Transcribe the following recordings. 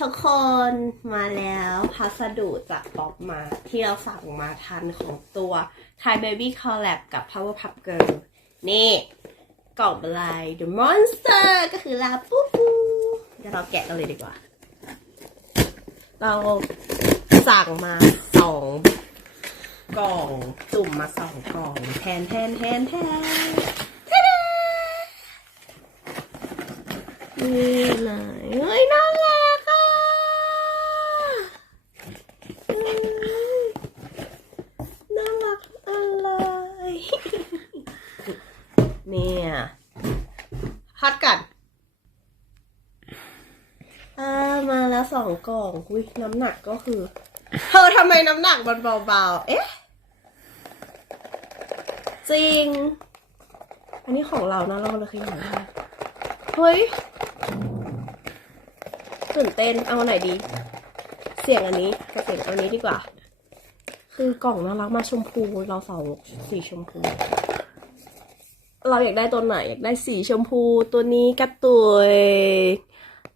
ทุกคนมาแล้วพัสดุจากป๊อปมาที่เราสั่งมาทันของตัว Thai Baby Collab กับ Powerpuff Girl นี่กล่องลาย The Monster ก็คือลาปูปูเดี๋ยวเราแกะกันเลยดีกว่า เราสั่งมาสองกล่องจุ่มมาสองกล่องแทนแทนแทนแทนแทนนี่ไหนเฮ้ยน่ารักอะอืมน่ารักอะไร เนี่ยพัดกัน อ่า มาแล้วสองกล่องอุ้ยน้ำหนักก็คือเธอทำไมน้ำหนักมันเบาๆ เอ๊ะ จริง อันนี้ของเรานะเราเลยขยันเฮ้ยตื่นเต้นเอาไหนดี เสียงอันนี้กับเสียงอันนี้ดีกว่า คือกล่องน่ารักมาชมพูเราสองสีชมพู เราอยากได้ตัวไหนอยากได้สีชมพูตัวนี้กระตุย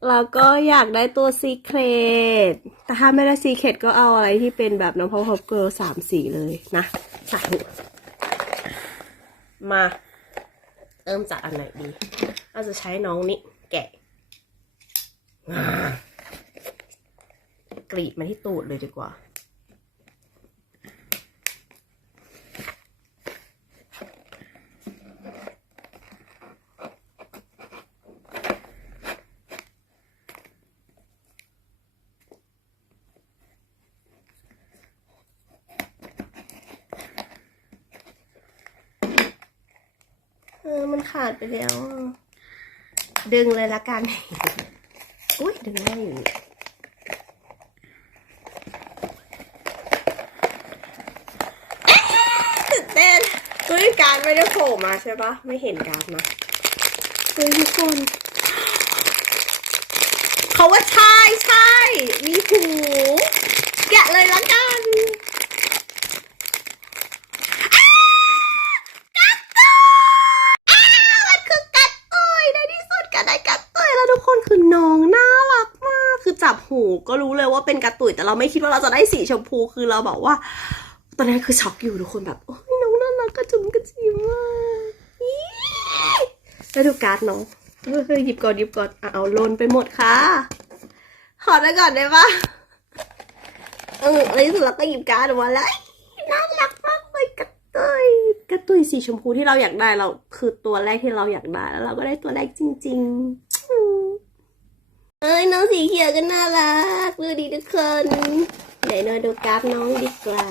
แล้วก็อยากได้ตัวซีเครตแต่ถ้าไม่ได้ซีเครตก็เอาอะไรที่เป็นแบบน้องพอพอเกิร์ลสามสีเลยนะสาธุมา เริ่มจากอันไหนดีเราจะใช้น้องนี้แกะกรีดมาที่ตูดเลยดีกว่า ออมันขาดไปแล้วอะดึงเลยละกัน อุ้ยดึงได้อยู่นี่ตื่นเต้นเฮ้ยการดไม่ได้โผล่มาใช่ปะไม่เห็นการดนะเฮ้ยทุกคนเขาว่าใช่ใช่มีหูแกะเลยละกัน มันคือกัดตุยในที่สุดก็ได้กัดตุยแล้วทุกคนคือน้องน่ารักมาก คือจั บหูก็รู้เลยว่าเป็นกัดตุยแต่เราไม่คิดว่าเราจะได้สีชมพูคือเราแบบว่า ตอนนั้นคือช็อกอยู่ทุกคนแบบโอ้ยน้องน่ารักกระจุมกระจิมมากแล้วดูการ์ดน้องเออหยิบก่อนหยิบก่อนเอาลนไปหมดค่ะขอได้ก่อนได้ปะเออในที่สุดเราก็หยิบการ์ดออกมาแล้วน่ารักมากเลยกัดตุยกระตุยสีชมพูที่เราอยากได้เรา คือตัวแรกที่เราอยากได้แล้วเราก็ได้ตัวแรกจริง ๆ เอ้ยน้องสีเขียวก็น่ารักดูดีทุกคนเดี๋ยวเราดูกราฟน้องดีกว่า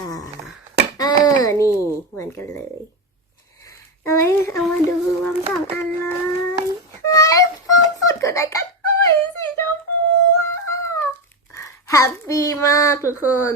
เออนี่เหมือนกันเลยเอ้ยเอามาดูรวมสองอันเลยเฮ้ยฟูสุดก็ได้กระตุยสีชมพูแฮปปี้มากทุกคน